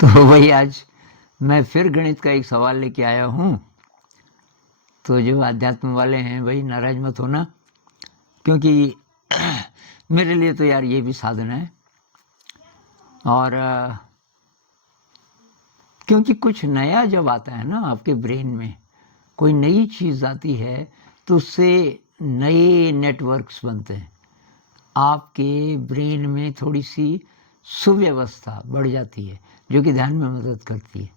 तो वही आज मैं फिर गणित का एक सवाल लेके आया हूँ। तो जो अध्यात्म वाले हैं वही नाराज मत होना, क्योंकि मेरे लिए तो यार ये भी साधना है। और क्योंकि कुछ नया जब आता है ना आपके ब्रेन में, कोई नई चीज़ आती है तो उससे नए नेटवर्क्स बनते हैं। आपके ब्रेन में थोड़ी सी सुव्यवस्था बढ़ जाती है, जो कि ध्यान में मदद करती है।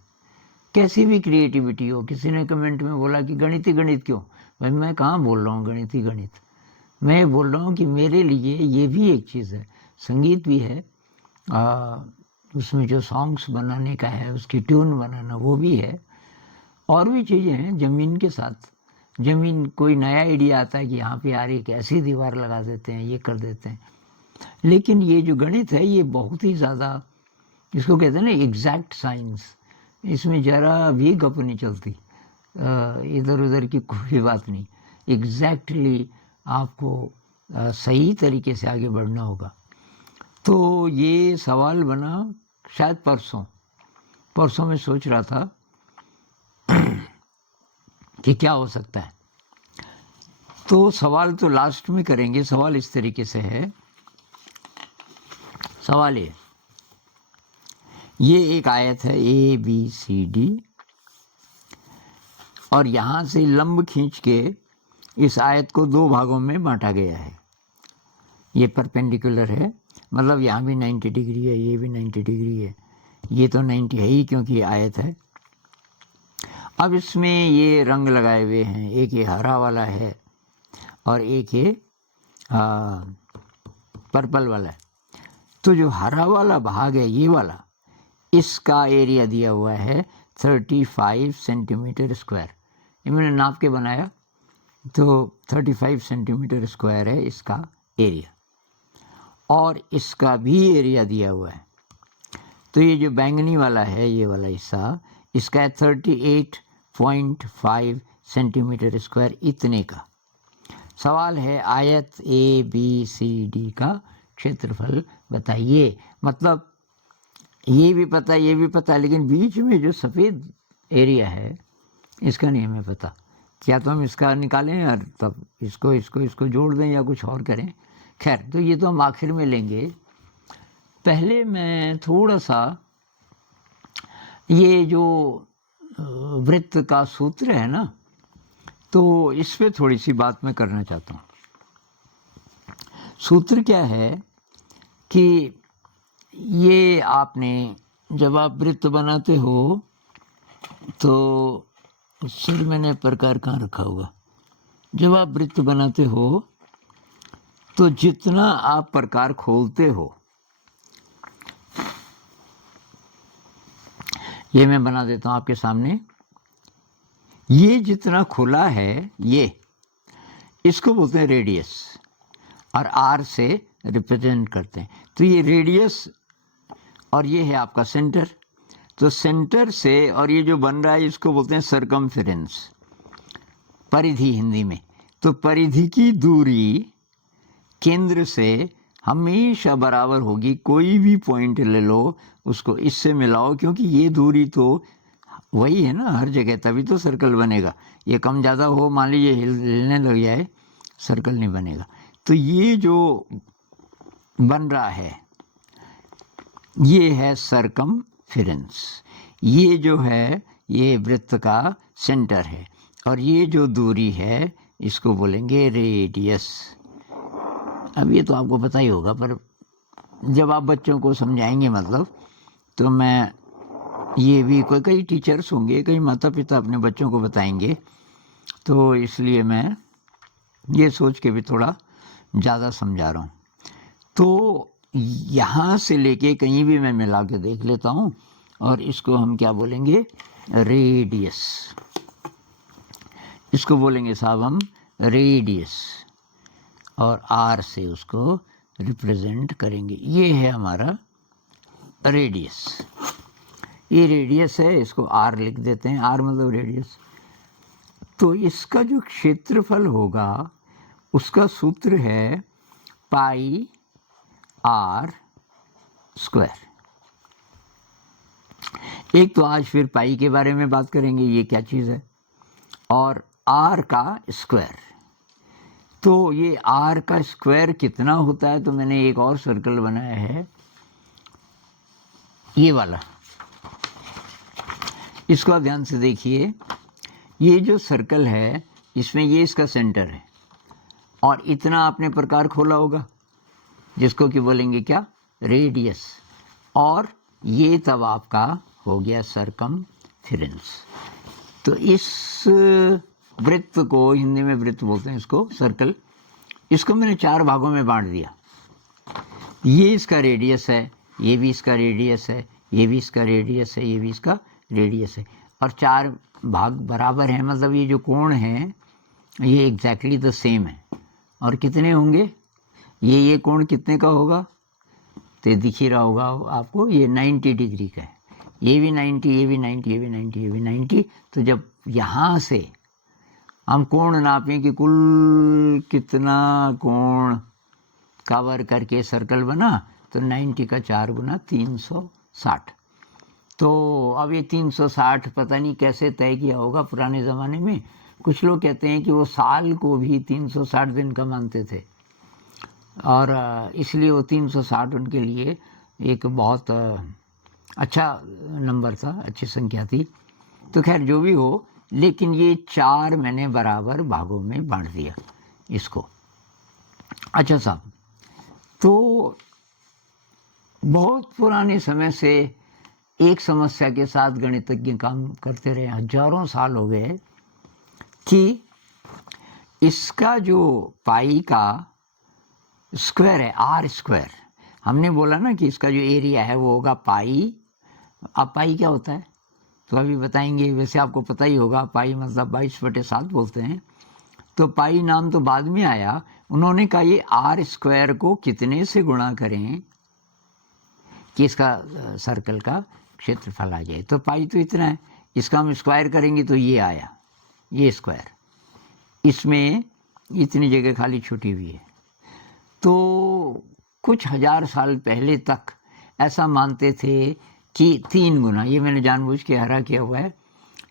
कैसी भी क्रिएटिविटी हो। किसी ने कमेंट में बोला कि गणित ही गणित क्यों? भाई मैं कहाँ बोल रहा हूँ गणित ही गणित। मैं बोल रहा हूँ कि मेरे लिए ये भी एक चीज़ है, संगीत भी है। उसमें जो सॉन्ग्स बनाने का है, उसकी ट्यून बनाना वो भी है, और भी चीज़ें हैं ज़मीन के साथ। ज़मीन कोई नया आइडिया आता है कि यहाँ पे यार एक ऐसी दीवार लगा देते हैं, ये कर देते हैं। लेकिन ये जो गणित है ये बहुत ही ज़्यादा, इसको कहते हैं ना एग्जैक्ट साइंस। इसमें ज़रा भी गप नहीं चलती, इधर उधर की कोई बात नहीं। एग्जैक्टली आपको सही तरीके से आगे बढ़ना होगा। तो ये सवाल बना शायद परसों में सोच रहा था कि क्या हो सकता है। तो सवाल तो लास्ट में करेंगे। सवाल इस तरीके से है। सवाल ये एक आयत है ABCD, और यहाँ से लंब खींच के इस आयत को दो भागों में बांटा गया है। ये परपेंडिकुलर है, मतलब यहाँ भी 90 डिग्री है, ये भी 90 डिग्री है। ये तो 90 है ही क्योंकि ये आयत है। अब इसमें ये रंग लगाए हुए हैं, एक ये हरा वाला है और एक ये पर्पल वाला है। तो जो हरा वाला भाग है ये वाला, इसका एरिया दिया हुआ है 35 सेंटीमीटर स्क्वायर। ये मैंने नाप के बनाया, तो 35 सेंटीमीटर स्क्वायर है इसका एरिया, और इसका भी एरिया दिया हुआ है। तो ये जो बैंगनी वाला है, ये वाला हिस्सा, इसका है 38.5 सेंटीमीटर स्क्वायर, इतने का। सवाल है आयत ABCD का क्षेत्रफल बताइए। मतलब ये भी पता, ये भी पता, लेकिन बीच में जो सफ़ेद एरिया है इसका नहीं हमें पता। क्या तो हम इसका निकालें और तब इसको जोड़ दें या कुछ और करें। खैर, तो ये तो हम आखिर में लेंगे। पहले मैं थोड़ा सा ये जो वृत्त का सूत्र है ना, तो इस पे थोड़ी सी बात मैं करना चाहता हूँ। सूत्र क्या है कि ये आपने जब आप वृत्त बनाते हो तो सर मैंने प्रकार कहाँ रखा होगा। जब आप वृत्त बनाते हो तो जितना आप प्रकार खोलते हो, ये मैं बना देता हूँ आपके सामने। ये जितना खुला है ये, इसको बोलते हैं रेडियस, और R से रिप्रेजेंट करते हैं। तो ये रेडियस और ये है आपका सेंटर। तो सेंटर से, और ये जो बन रहा है इसको बोलते हैं सरकमफेरेंस, परिधि हिंदी में। तो परिधि की दूरी केंद्र से हमेशा बराबर होगी। कोई भी पॉइंट ले लो, उसको इससे मिलाओ, क्योंकि ये दूरी तो वही है ना हर जगह, तभी तो सर्कल बनेगा। ये कम ज़्यादा हो, मान लीजिए हिलने लग जाए, सर्कल नहीं बनेगा। तो ये जो बन रहा है ये है सरकमफेरेंस। ये जो है ये वृत्त का सेंटर है, और ये जो दूरी है इसको बोलेंगे रेडियस। अब ये तो आपको पता ही होगा, पर जब आप बच्चों को समझाएंगे मतलब, तो मैं ये भी कई टीचर्स होंगे, कई माता पिता अपने बच्चों को बताएंगे, तो इसलिए मैं ये सोच के भी थोड़ा ज़्यादा समझा रहा हूँ। तो यहाँ से लेके कहीं भी मैं मिला के देख लेता हूँ, और इसको हम क्या बोलेंगे, रेडियस। इसको बोलेंगे साहब हम रेडियस, और R से उसको रिप्रेजेंट करेंगे। ये है हमारा रेडियस। ये रेडियस है, इसको R लिख देते हैं। R मतलब रेडियस। तो इसका जो क्षेत्रफल होगा उसका सूत्र है पाई R स्क्वायर। एक तो आज फिर पाई के बारे में बात करेंगे, ये क्या चीज़ है, और आर का स्क्वायर। तो ये आर का स्क्वायर कितना होता है, तो मैंने एक और सर्कल बनाया है, ये वाला। इसको आप ध्यान से देखिए, ये जो सर्कल है इसमें ये इसका सेंटर है, और इतना आपने प्रकार खोला होगा जिसको कि बोलेंगे क्या, रेडियस, और ये तब आपका हो गया सरकमफेरेंस। तो इस वृत्त को हिंदी में वृत्त बोलते हैं, इसको सर्कल, इसको मैंने 4 भागों में बांट दिया। ये इसका रेडियस है, ये भी इसका रेडियस है, ये भी इसका रेडियस है, ये भी इसका रेडियस है, और 4 भाग बराबर हैं, मतलब ये जो कोण है ये एग्जैक्टली द सेम है। और कितने होंगे, ये कोण कितने का होगा, तो दिख ही रहा होगा आपको, ये 90 डिग्री का है, ये भी 90, ये भी 90, ये भी 90, ये भी 90। तो जब यहाँ से हम कोण नापें कि कुल कितना कोण कवर करके सर्कल बना, तो 90 का 4 गुना 360। तो अब ये 360 पता नहीं कैसे तय किया होगा पुराने ज़माने में। कुछ लोग कहते हैं कि वो साल को भी 360 दिन का मानते थे, और इसलिए वो 360 उनके लिए एक बहुत अच्छा नंबर था, अच्छी संख्या थी। तो खैर जो भी हो, लेकिन ये 4 मैंने बराबर भागों में बांट दिया इसको। अच्छा साहब, तो बहुत पुराने समय से एक समस्या के साथ गणितज्ञ काम करते रहे, हजारों साल हो गए, कि इसका जो पाई का स्क्वायर है, आर स्क्वायर, हमने बोला ना कि इसका जो एरिया है वो होगा पाई। अब पाई क्या होता है तो अभी बताएंगे, वैसे आपको पता ही होगा, पाई मतलब 22/7 बोलते हैं। तो पाई नाम तो बाद में आया, उन्होंने कहा ये आर स्क्वायर को कितने से गुणा करें कि इसका सर्कल का क्षेत्रफल आ जाए। तो पाई तो इतना है, इसका हम स्क्वायर करेंगे तो ये आया, ये स्क्वायर, इसमें इतनी जगह खाली छुटी हुई है। तो कुछ हजार साल पहले तक ऐसा मानते थे कि 3 गुना, ये मैंने जानबूझ के हरा किया हुआ है,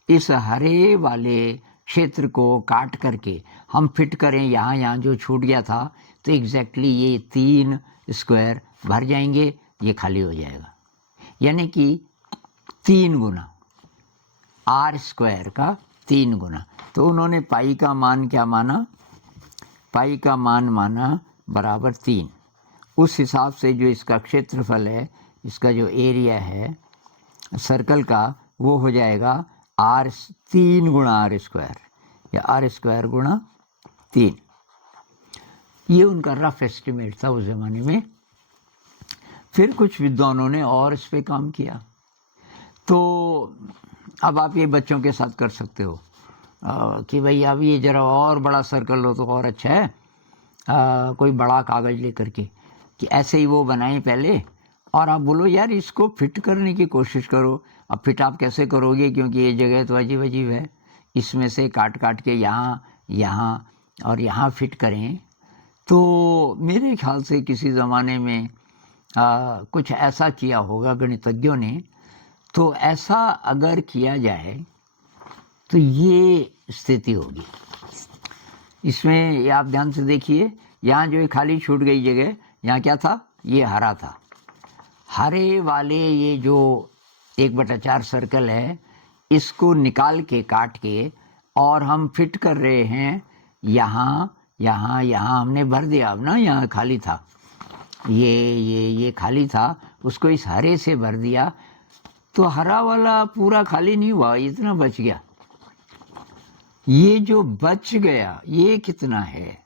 इस हरे वाले क्षेत्र को काट करके हम फिट करें यहाँ जो छूट गया था, तो एग्जैक्टली ये 3 स्क्वायर भर जाएंगे, ये खाली हो जाएगा। यानी कि 3 गुना, आर स्क्वायर का 3 गुना। तो उन्होंने पाई का मान क्या माना, पाई का मान माना बराबर 3। उस हिसाब से जो इसका क्षेत्रफल है, इसका जो एरिया है सर्कल का, वो हो जाएगा आर 3 गुणा आर स्क्वायर, या आर स्क्वायर गुणा 3। ये उनका रफ एस्टिमेट था उस ज़माने में। फिर कुछ विद्वानों ने और इस पे काम किया। तो अब आप ये बच्चों के साथ कर सकते हो कि भाई अब ये ज़रा और बड़ा सर्कल हो तो और अच्छा है, कोई बड़ा कागज़ लेकर के, कि ऐसे ही वो बनाएं पहले, और आप बोलो यार इसको फिट करने की कोशिश करो। अब फिट आप कैसे करोगे, क्योंकि ये जगह तो अजीब अजीब है, इसमें से काट काट के यहाँ यहाँ और यहाँ फिट करें। तो मेरे ख्याल से किसी ज़माने में कुछ ऐसा किया होगा गणितज्ञों ने। तो ऐसा अगर किया जाए तो ये स्थिति होगी। इसमें ये आप ध्यान से देखिए, यहाँ जो खाली छूट गई जगह, यहाँ क्या था, ये हरा था। हरे वाले ये जो 1/4 सर्कल है, इसको निकाल के काट के और हम फिट कर रहे हैं यहाँ यहाँ यहाँ, हमने भर दिया। अब ना यहाँ खाली था, ये खाली था, उसको इस हरे से भर दिया, तो हरा वाला पूरा खाली नहीं हुआ, इतना बच गया। ये जो बच गया ये कितना है,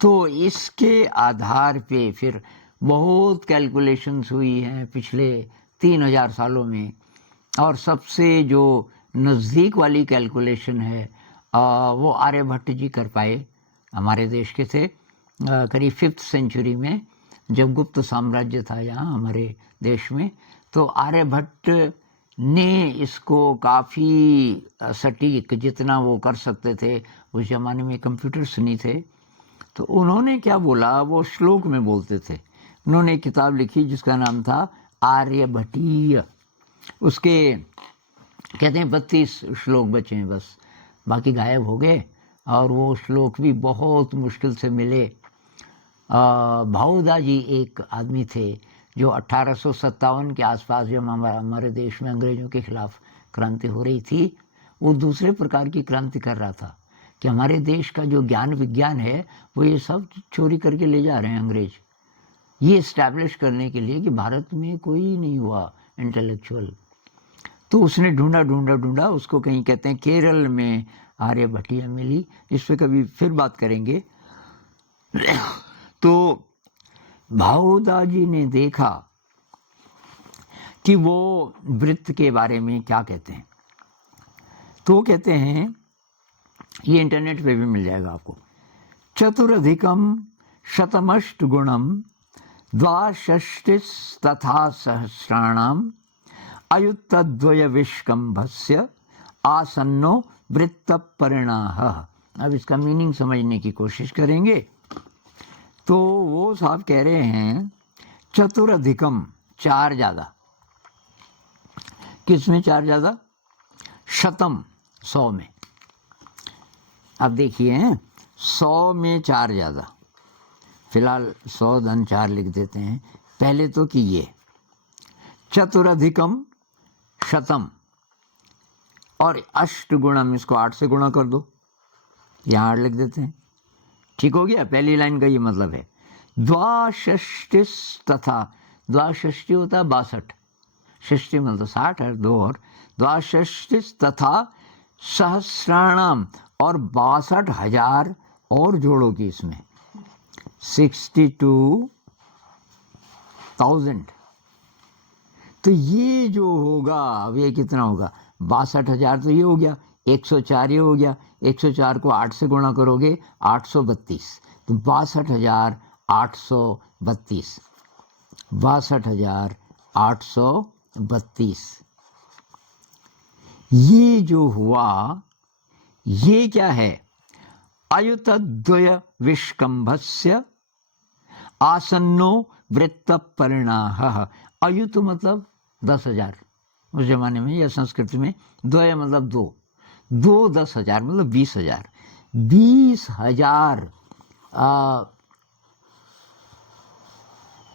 तो इसके आधार पे फिर बहुत कैलकुलेशंस हुई हैं पिछले 3000 सालों में। और सबसे जो नज़दीक वाली कैलकुलेशन है वो आर्यभट्ट जी कर पाए, हमारे देश के थे, करीब 5th सेंचुरी में, जब गुप्त साम्राज्य था यहाँ हमारे देश में। तो आर्यभट्ट ने इसको काफ़ी सटीक, जितना वो कर सकते थे, उस ज़माने में कंप्यूटर्स नहीं थे, तो उन्होंने क्या बोला, वो श्लोक में बोलते थे। उन्होंने एक किताब लिखी जिसका नाम था आर्यभटीय। उसके कहते हैं 32 श्लोक बचे हैं बस, बाकी गायब हो गए। और वो श्लोक भी बहुत मुश्किल से मिले। भाऊदा जी एक आदमी थे जो 1857 के आसपास, जब हमारे देश में अंग्रेज़ों के खिलाफ क्रांति हो रही थी, वो दूसरे प्रकार की क्रांति कर रहा था कि हमारे देश का जो ज्ञान विज्ञान है वो ये सब चोरी करके ले जा रहे हैं अंग्रेज, ये इस्टेब्लिश करने के लिए कि भारत में कोई नहीं हुआ इंटेलेक्चुअल। तो उसने ढूंढा, उसको कहीं कहते हैं केरल में आर्यभट्टिया मिली। इस पर कभी फिर बात करेंगे। तो भाऊदा जी ने देखा कि वो वृत्त के बारे में क्या कहते हैं। तो कहते हैं, ये इंटरनेट पे भी मिल जाएगा आपको, चतुरधिकम शतमष्ट गुणम द्वाषष्टिस तथा सहस्राणाम अयुतद्वय विष्कंभस्य आसन्नो वृत्त परिणाह। अब इसका मीनिंग समझने की कोशिश करेंगे। तो वो साहब कह रहे हैं चतुरधिकम, 4 ज़्यादा। किस में 4 ज़्यादा? शतम, 100 में। अब देखिए 100 में 4 ज़्यादा, फिलहाल 100 धन 4 लिख देते हैं पहले तो कि ये चतुरधिकम शतम और अष्टगुणम, इसको 8 से गुणा कर दो, यहाँ 8 लिख देते हैं। ठीक हो गया। पहली लाइन का ये मतलब है। द्वाषष्टिस तथा, द्वाषष्टि होता है 62, षष्टि मतलब 60 है, 2 और द्वाषष्टिस तथा सहस्राणाम, और 62,000 और जोड़ोगी इसमें, 62,000। तो ये जो होगा, अब ये कितना होगा? 62,000 तो ये हो गया, 104 ये हो गया, 104 को 8 से गुणा करोगे 832, तो 62,832, 62,832। ये जो हुआ, ये क्या है? अयुतद्वय विष्कंभस्य आसन्नो वृत्त परिणाह। अयुत मतलब 10,000 उस जमाने में, या संस्कृत में द्वय मतलब 2, 10,000 मतलब 20,000, 20,000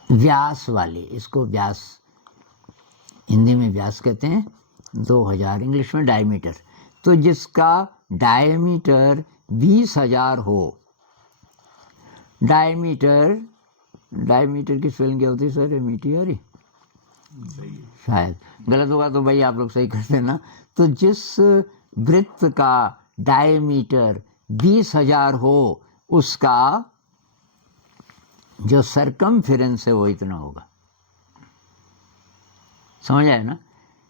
व्यास वाले, इसको व्यास हिंदी में व्यास कहते हैं, 2,000 इंग्लिश में डायमीटर। तो जिसका डायमीटर 20,000 हो, डायमीटर की स्पेलिंग क्या होती है सर? मीटर ही शायद, गलत होगा तो भाई आप लोग सही कर देना। तो जिस वृत्त का डायमीटर 20,000 हो, उसका जो सरकमफेरेंस है वो इतना होगा। समझ आया ना?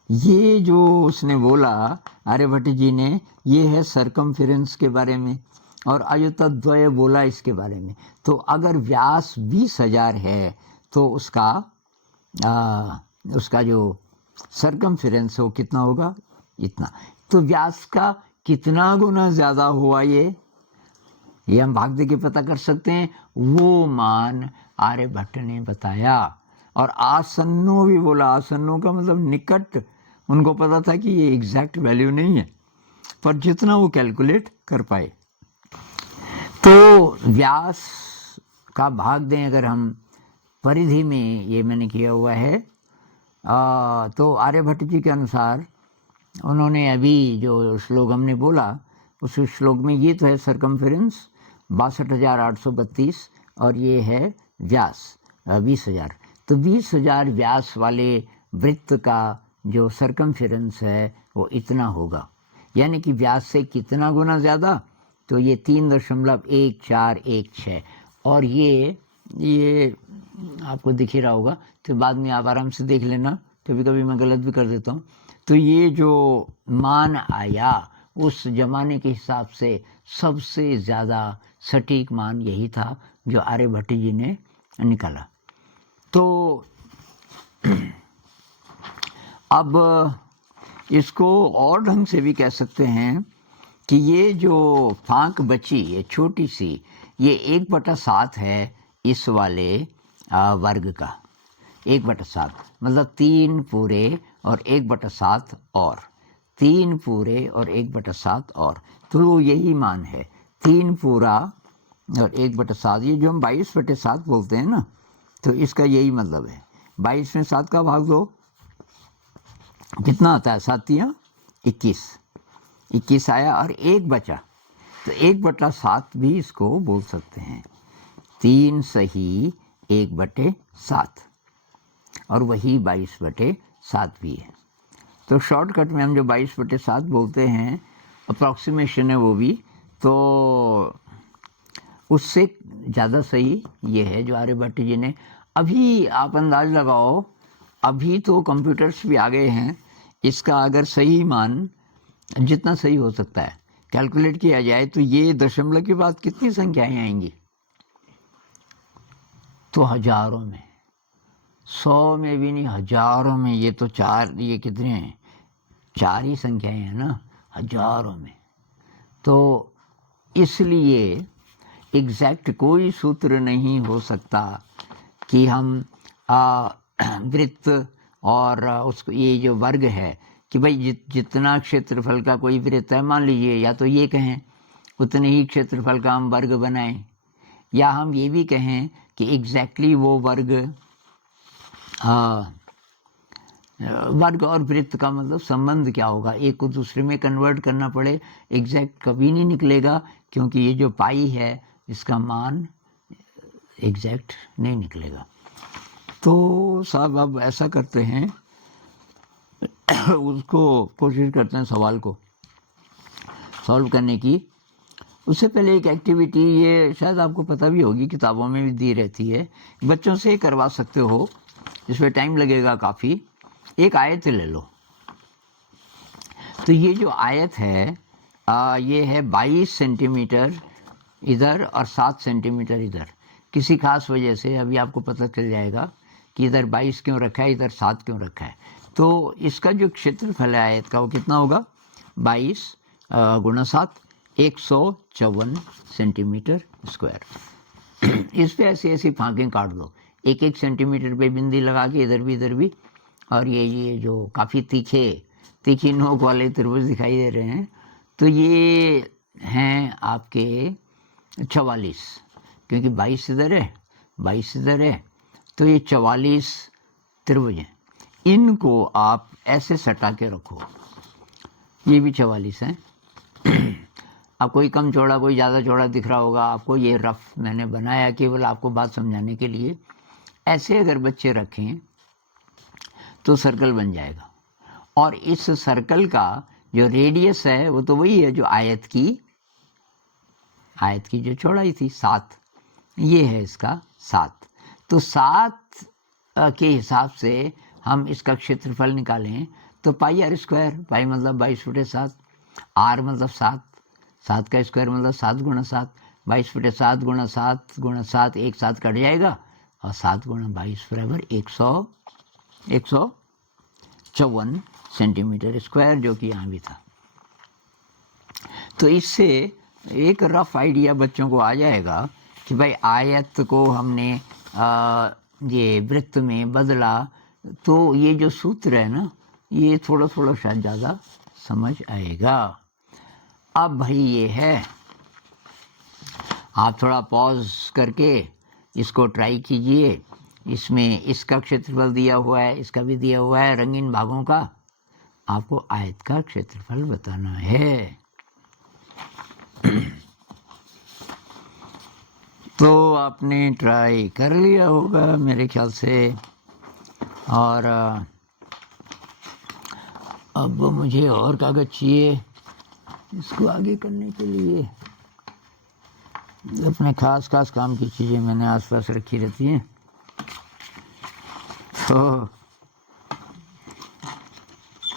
ये जो उसने बोला आर्यभट्ट जी ने, ये है सरकमफेरेंस के बारे में, और अयुतद्वय बोला इसके बारे में। तो अगर व्यास 20,000 है तो उसका जो सरकमफेरेंस हो कितना होगा? इतना। तो व्यास का कितना गुना ज़्यादा हुआ ये हम भाग दे के पता कर सकते हैं। वो मान आर्यभट्ट ने बताया। और आसन्नो भी बोला, आसन्नो का मतलब निकट। उनको पता था कि ये एग्जैक्ट वैल्यू नहीं है, पर जितना वो कैलकुलेट कर पाए। तो व्यास का भाग दें अगर हम परिधि में, ये मैंने किया हुआ है, तो आर्यभट्ट जी के अनुसार उन्होंने अभी जो श्लोक हमने बोला, उस श्लोक में ये तो है सरकमफेरेंस 62,832, और ये है व्यास 20,000। तो 20,000 व्यास वाले वृत्त का जो सरकमफेरेंस है वो इतना होगा। यानी कि व्यास से कितना गुना ज़्यादा? तो ये 3.1416, और ये आपको दिख ही रहा होगा, तो बाद में आप आराम से देख लेना, कभी कभी मैं गलत भी कर देता हूँ। तो ये जो मान आया उस जमाने के हिसाब से सबसे ज़्यादा सटीक मान यही था जो आर्यभट्ट जी ने निकाला। तो अब इसको और ढंग से भी कह सकते हैं कि ये जो फांक बची, ये छोटी सी, ये 1/7 है इस वाले वर्ग का। 1/7 मतलब 3 पूरे और 1/7 और 3 पूरे और 1/7 और, तो यही मान है 3 पूरा और 1/7। ये जो हम 22/7 बोलते हैं ना, तो इसका यही मतलब है। 22 में 7 का भाग दो, कितना आता है? 7 21, 21 आया और 1 बचा, तो 1/7 भी इसको बोल सकते हैं। 3 सही 1/7 और वही 22/7 भी है। तो शॉर्टकट में हम जो 22/7 बोलते हैं, अप्रॉक्सीमेशन है वो भी, तो उससे ज़्यादा सही ये है जो आर्यभट्ट जी ने। अभी आप अंदाज लगाओ, अभी तो कंप्यूटर्स भी आ गए हैं, इसका अगर सही मान जितना सही हो सकता है कैलकुलेट किया जाए तो ये दशमलव के बाद कितनी संख्याएं आएंगी? तो हजारों में, 100 में भी नहीं, हजारों में। ये तो ये कितने हैं? 4 ही संख्याएं हैं ना, हजारों में। तो इसलिए एग्जैक्ट कोई सूत्र नहीं हो सकता कि हम वृत्त और उसको ये जो वर्ग है कि भाई जितना क्षेत्रफल का कोई वृत्त है, मान लीजिए, या तो ये कहें उतने ही क्षेत्रफल का हम वर्ग बनाएं, या हम ये भी कहें कि एग्जैक्टली वो वर्ग वर्ग और वृत्त का मतलब संबंध क्या होगा, एक को दूसरे में कन्वर्ट करना पड़े, एग्जैक्ट कभी नहीं निकलेगा, क्योंकि ये जो पाई है इसका मान एग्जैक्ट नहीं निकलेगा। तो साहब अब ऐसा करते हैं उसको कोशिश करते हैं सवाल को सॉल्व करने की। उससे पहले एक एक्टिविटी, ये शायद आपको पता भी होगी, किताबों में भी दी रहती है, बच्चों से करवा सकते हो, इसमें टाइम लगेगा काफ़ी। एक आयत ले लो, तो ये जो आयत है ये है 22 सेंटीमीटर इधर और 7 सेंटीमीटर इधर। किसी खास वजह से अभी आपको पता चल जाएगा कि इधर 22 क्यों रखा है, इधर 7 क्यों रखा है। तो इसका जो क्षेत्रफल है आयत का वो कितना होगा? 22 गुणा 7, 154 सेंटीमीटर स्क्वायर। इस पे ऐसी ऐसी फांकें काट दो, 1-1 सेंटीमीटर पे बिंदी लगा के इधर भी। और ये जो काफ़ी तीखी नोक वाले त्रिभुज दिखाई दे रहे हैं, तो ये हैं आपके 44, क्योंकि 22 इधर है, 22 इधर है, तो ये 44 त्रिभुज हैं। इनको आप ऐसे सटा के रखो, ये भी 44 हैं। अब कोई कम चौड़ा कोई ज़्यादा चौड़ा दिख रहा होगा आपको, ये रफ मैंने बनाया केवल आपको बात समझाने के लिए। ऐसे अगर बच्चे रखें तो सर्कल बन जाएगा, और इस सर्कल का जो रेडियस है वो तो वही है जो आयत की जो चौड़ाई थी 7, ये है इसका 7। तो 7 के हिसाब से हम इसका क्षेत्रफल निकालें तो पाई आर स्क्वायर, पाई मतलब 22/7, आर मतलब 7, 7 का स्क्वायर मतलब 7 गुणा 7, 22/7 गुणा 7 गुणा 7, एक साथ कट जाएगा, और 7 गुणा 22 बराबर 154 सेंटीमीटर स्क्वायर, जो कि यहाँ भी था। तो इससे एक रफ आइडिया बच्चों को आ जाएगा कि भाई आयत को हमने ये वृत्त में बदला, तो ये जो सूत्र है ना, ये थोड़ा थोड़ा शायद ज़्यादा समझ आएगा। अब भाई ये है, आप थोड़ा पॉज करके इसको ट्राई कीजिए। इसमें इसका क्षेत्रफल दिया हुआ है, इसका भी दिया हुआ है, रंगीन भागों का। आपको आयत का क्षेत्रफल बताना है। तो आपने ट्राई कर लिया होगा मेरे ख्याल से, और अब मुझे और कागज चाहिए इसको आगे करने के लिए। अपने खास काम की चीज़ें मैंने आसपास रखी रहती हैं। तो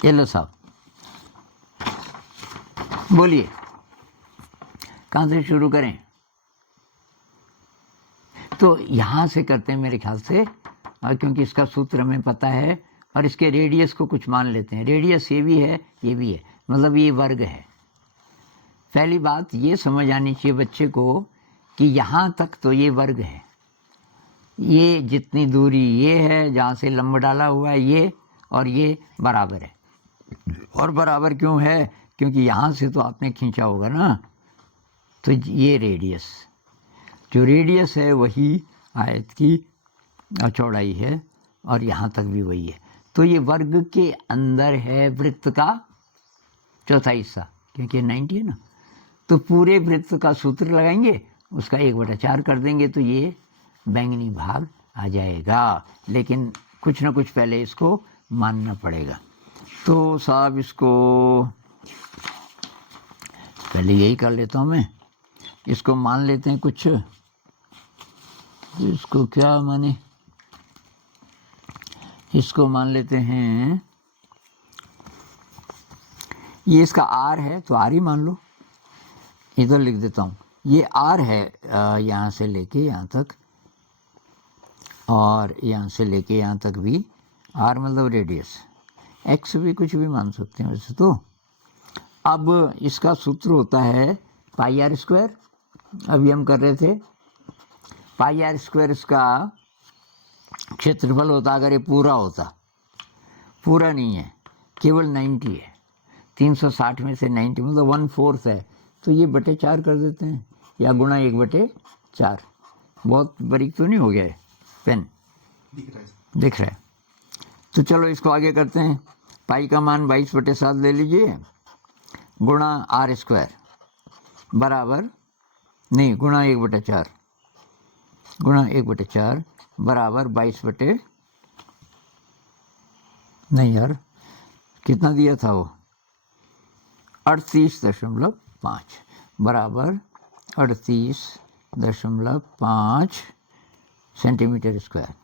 ये लो साहब, बोलिए कहाँ से शुरू करें? तो यहाँ से करते हैं मेरे ख्याल से, क्योंकि इसका सूत्र हमें पता है, और इसके रेडियस को कुछ मान लेते हैं। रेडियस ये भी है, ये भी है, मतलब ये वर्ग है। पहली बात ये समझ आनी चाहिए बच्चे को कि यहाँ तक तो ये वर्ग है, ये जितनी दूरी ये है जहाँ से लंब डाला हुआ है ये, और ये बराबर है। और बराबर क्यों है? क्योंकि यहाँ से तो आपने खींचा होगा ना, तो ये रेडियस, जो रेडियस है वही आयत की चौड़ाई है, और यहाँ तक भी वही है। तो ये वर्ग के अंदर है वृत्त का चौथा हिस्सा, क्योंकि 90 है ना। तो पूरे वृत्त का सूत्र लगाएंगे, उसका 1/4 कर देंगे, तो ये बैंगनी भाग आ जाएगा। लेकिन कुछ ना कुछ पहले इसको मानना पड़ेगा। तो साहब इसको पहले यही कर लेता हूँ मैं, इसको मान लेते हैं कुछ, इसको क्या माने, इसको मान लेते हैं, ये इसका आर है तो आर ही मान लो। इधर लिख देता हूँ, ये आर है यहाँ से लेके यहाँ तक, और यहाँ से लेके यहाँ तक भी आर मतलब रेडियस। एक्स भी कुछ भी मान सकते हैं वैसे तो। अब इसका सूत्र होता है पाई आर स्क्वायर, अभी हम कर रहे थे। पाई आर स्क्वायर इसका क्षेत्रफल होता, अगर ये पूरा होता, पूरा नहीं है, केवल 90 है, 360 में से 90 मतलब 1/4 है, तो ये बटे 4 कर देते हैं, या गुणा 1/4। बहुत बारीक तो नहीं हो गया है, पेन दिख रहा है। तो चलो इसको आगे करते हैं। पाई का मान 22/7 ले लीजिए, गुणा आर स्क्वायर बराबर, नहीं गुणा 1/4, गुणा 1/4 बराबर 22 नहीं यार कितना दिया था वो, 38.5 बराबर 38.5 सेंटीमीटर स्क्वायर।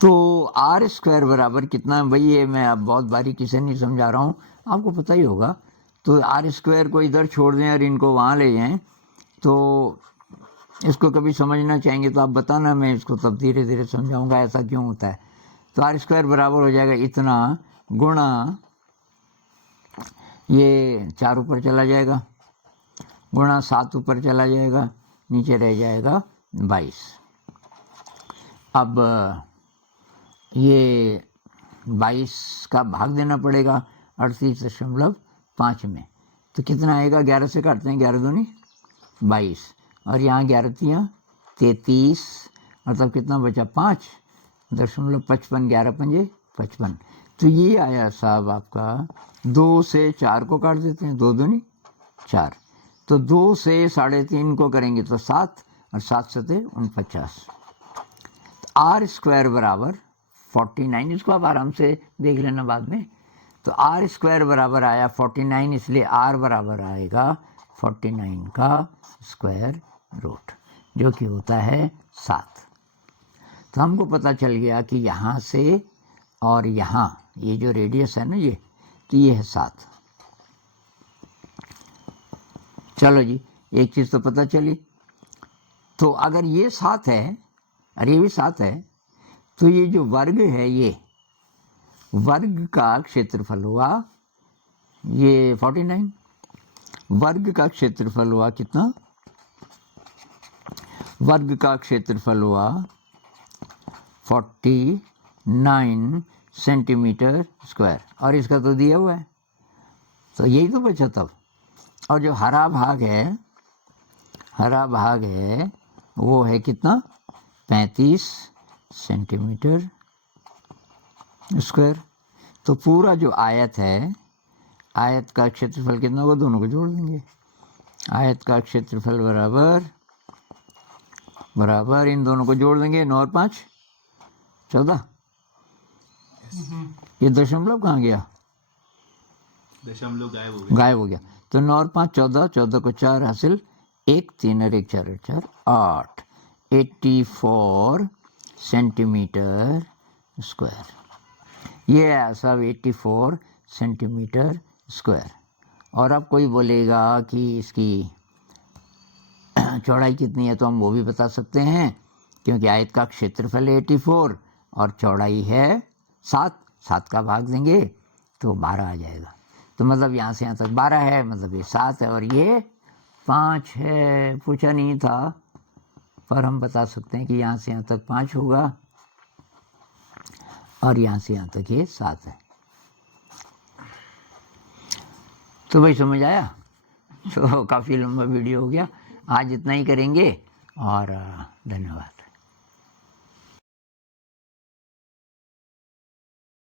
तो आर स्क्वायर बराबर कितना, वही है, मैं अब बहुत बारीकी से नहीं समझा रहा हूँ, आपको पता ही होगा। तो आर स्क्वायर को इधर छोड़ दें और इनको वहाँ ले जाएं, तो इसको कभी समझना चाहेंगे तो आप बताना, मैं इसको तब धीरे धीरे समझाऊंगा ऐसा क्यों होता है। तो आर स्क्वायर बराबर हो जाएगा इतना, गुणा ये 4 ऊपर चला जाएगा, गुणा 7 ऊपर चला जाएगा, नीचे रह जाएगा 22। अब ये 22 का भाग देना पड़ेगा 38.5 में, तो कितना आएगा, 11 से काटते हैं, 11 दूनी 22, और यहाँ 11 तियाँ 33, मतलब कितना बचा 5.55, 11 पंजे 55। तो ये आया साहब आपका, 2 से 4 को काट देते हैं, 2 दूनी 4, तो 2 से 3.5 को करेंगे तो 7, और 7 सते 49। आर स्क्वायर बराबर 49, इसको आप आराम से देख लेना बाद में। तो आर स्क्वायर बराबर आया 49, इसलिए आर बराबर आएगा 49 का स्क्वायर रूट, जो कि होता है 7। तो हमको पता चल गया कि यहाँ से और यहाँ ये जो रेडियस है ना ये, तो ये है 7। चलो जी, एक चीज़ तो पता चली। तो अगर ये 7 है और ये भी 7 है, तो ये जो वर्ग है, ये वर्ग का क्षेत्रफल हुआ ये 49, वर्ग का क्षेत्रफल हुआ कितना, वर्ग का क्षेत्रफल हुआ 49 सेंटीमीटर स्क्वायर, और इसका तो दिया हुआ है, तो यही तो बचा तब। और जो हरा भाग है, हरा भाग है वो है कितना, 35 सेंटीमीटर स्क्वायर। तो पूरा जो आयत है, आयत का क्षेत्रफल कितना होगा, दोनों को जोड़ देंगे। आयत का क्षेत्रफल बराबर इन दोनों को जोड़ देंगे, 9 और 5 14। ये दशमलव कहाँ गया, दशमलव गायब हो गया। तो 9 और 5 14, 14 को 4 हासिल, 1 3 और 1 4 4 8, 84 सेंटीमीटर स्क्वायर। ये है सब 84 सेंटीमीटर स्क्वायर। और अब कोई बोलेगा कि इसकी चौड़ाई कितनी है, तो हम वो भी बता सकते हैं, क्योंकि आयत का क्षेत्रफल है 84 और चौड़ाई है 7 का भाग देंगे तो 12 आ जाएगा। तो मतलब यहाँ से यहाँ तक 12 है, मतलब ये 7 है और ये 5 है। पूछा नहीं था पर हम बता सकते हैं कि यहाँ से यहाँ तक 5 होगा और यहाँ से यहाँ तक ये 7 है। तो भाई समझ आया? तो काफ़ी लंबा वीडियो हो गया, आज इतना ही करेंगे और धन्यवाद।